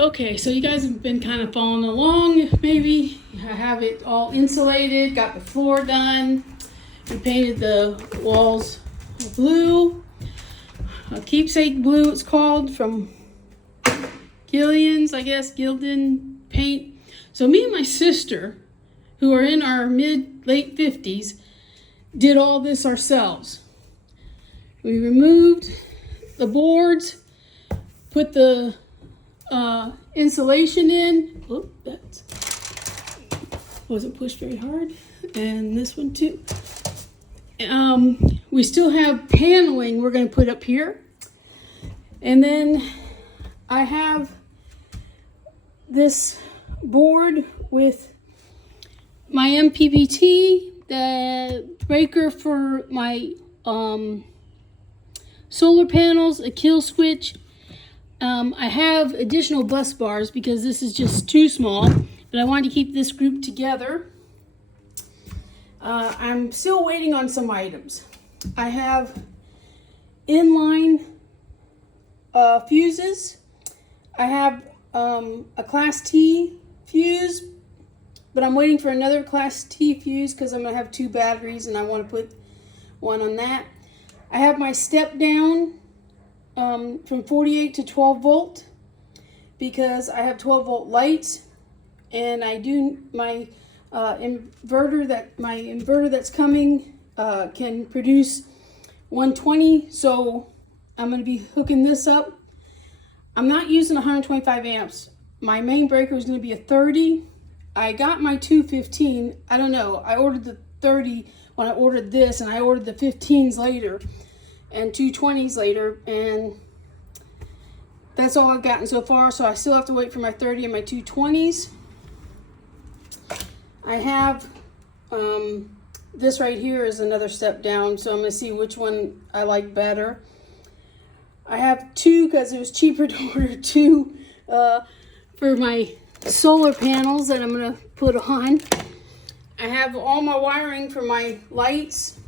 Okay, so you guys have been kind of following along, maybe. I have it all insulated, got the floor done. We painted the walls blue. A Keepsake blue it's called, from Gillian's, I guess, Gildan paint. So me and my sister, who are in our late 50s, did all this ourselves. We removed the boards, put the insulation in. Oop, that wasn't pushed very hard. And this one too. We still have paneling we're going to put up here. And then I have this board with my MPPT, the breaker for my solar panels, a kill switch. I have additional bus bars because this is just too small, but I wanted to keep this group together. I'm still waiting on some items. I have inline fuses. I have a Class T fuse, but I'm waiting for another Class T fuse because I'm going to have 2 batteries and I want to put one on that. I have my step down from 48 to 12 volt because I have 12 volt lights, and I do my inverter that's coming can produce 120, so I'm going to be hooking this up. I'm not using 125 amps. My main breaker is going to be a 30. I got my 215. I don't know. I ordered the 30 when I ordered this, and I ordered the 15s later and 220s later, and that's all I've gotten so far. So I still have to wait for my 30 and my 220s. I have this right here is another step down, so I'm going to see which one I like better. I have 2 because it was cheaper to order 2 for my solar panels that I'm going to put on. I have all my wiring for my lights.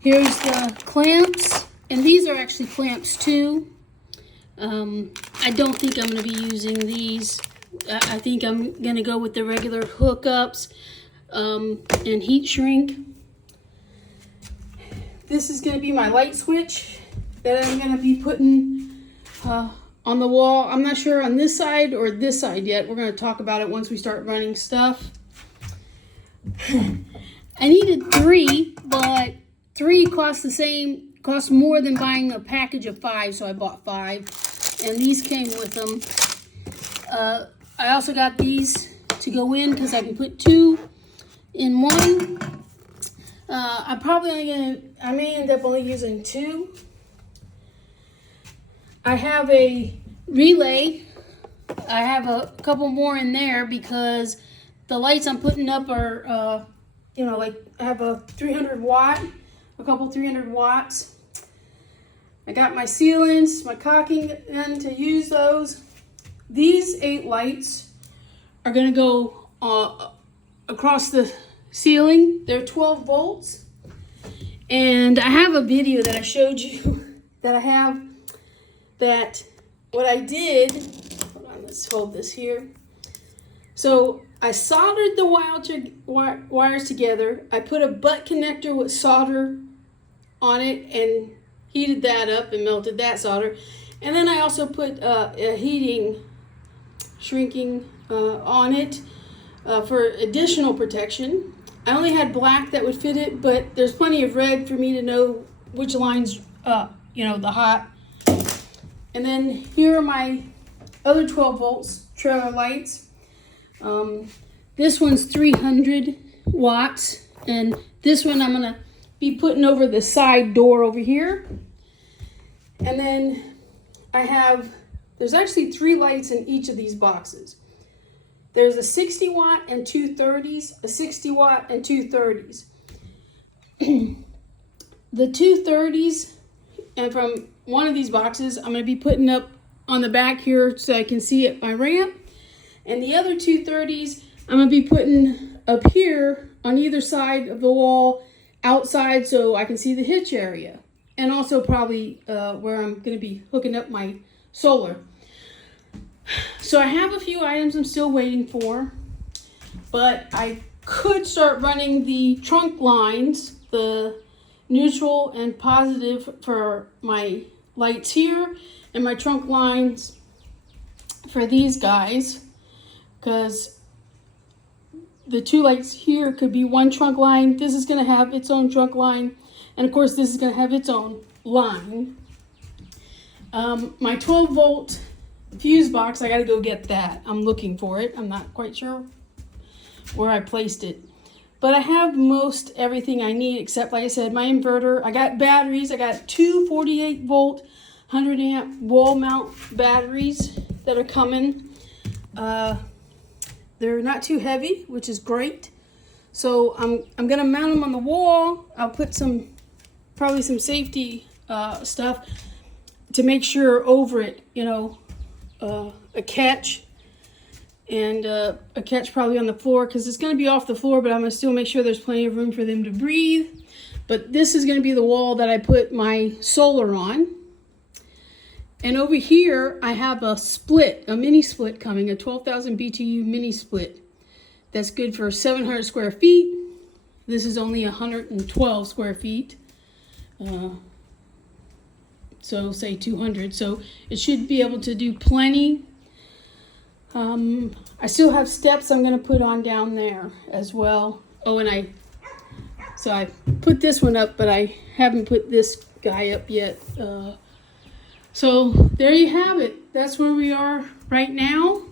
Here's the clamps, and these are actually clamps too. I don't think I'm going to be using these. I think I'm going to go with the regular hookups and heat shrink. This is going to be my light switch that I'm going to be putting on the wall. I'm not sure on this side or this side yet. We're going to talk about it once we start running stuff. I needed 3, but 3 cost more than buying a package of 5, so I bought 5, and these came with them. I also got these to go in because I can put 2 in one. I may end up only using 2. I have a relay. I have a couple more in there because the lights I'm putting up are, like I have a 300 watt, a couple 300 watts. I got my sealants, my caulking in to use those. These 8 lights are going to go across the ceiling. They're 12 volts. And I have a video that I showed you that I have that what I did, hold on, let's hold this here. So I soldered the wires together. I put a butt connector with solder on it and heated that up and melted that solder. And then I also put a shrinking on it for additional protection. I only had black that would fit it, but there's plenty of red for me to know which line's the hot. And then here are my other 12 volts trailer lights. This one's 300 watts, and this one I'm gonna be putting over the side door over here. And then there's actually 3 lights in each of these boxes. There's a 60 watt and 2 30s, a 60 watt and 2 30s. The 2 30s, and from one of these boxes, I'm going to be putting up on the back here so I can see it my ramp. And the other 2 30s, I'm going to be putting up here on either side of the wall outside so I can see the hitch area. And also probably where I'm going to be hooking up my solar. So I have a few items I'm still waiting for, but I could start running the trunk lines, the neutral and positive for my lights here, and my trunk lines for these guys, because the two lights here could be one trunk line. This is going to have its own trunk line, and of course this is going to have its own line. My 12 volt fuse box, I got to go get that. I'm looking for it. I'm not quite sure where I placed it, but I have most everything I need except, like I said, my inverter. I got batteries. I got two 48 volt 100 amp wall mount batteries that are coming. They're not too heavy, which is great. So I'm gonna mount them on the wall. I'll put probably some safety stuff to make sure over it, you know, a catch, and a catch probably on the floor, because it's going to be off the floor, but I'm going to still make sure there's plenty of room for them to breathe. But this is going to be the wall that I put my solar on. And over here, I have a split, a mini split coming, a 12,000 BTU mini split. That's good for 700 square feet. This is only 112 square feet. So say 200. So it should be able to do plenty. I still have steps I'm going to put on down there as well. Oh, and I put this one up, but I haven't put this guy up yet. So there you have it. That's where we are right now.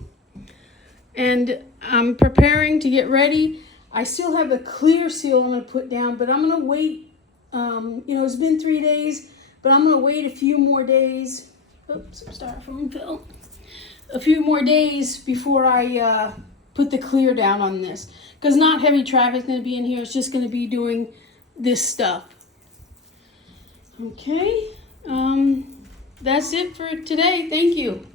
And I'm preparing to get ready. I still have the clear seal I'm going to put down, but I'm going to wait. You know, it's been 3 days, but I'm going to wait a few more days. Oops, styrofoam fell. A few more days before I put the clear down on this, because not heavy traffic is going to be in here. It's just going to be doing this stuff. Okay. That's it for today. Thank you.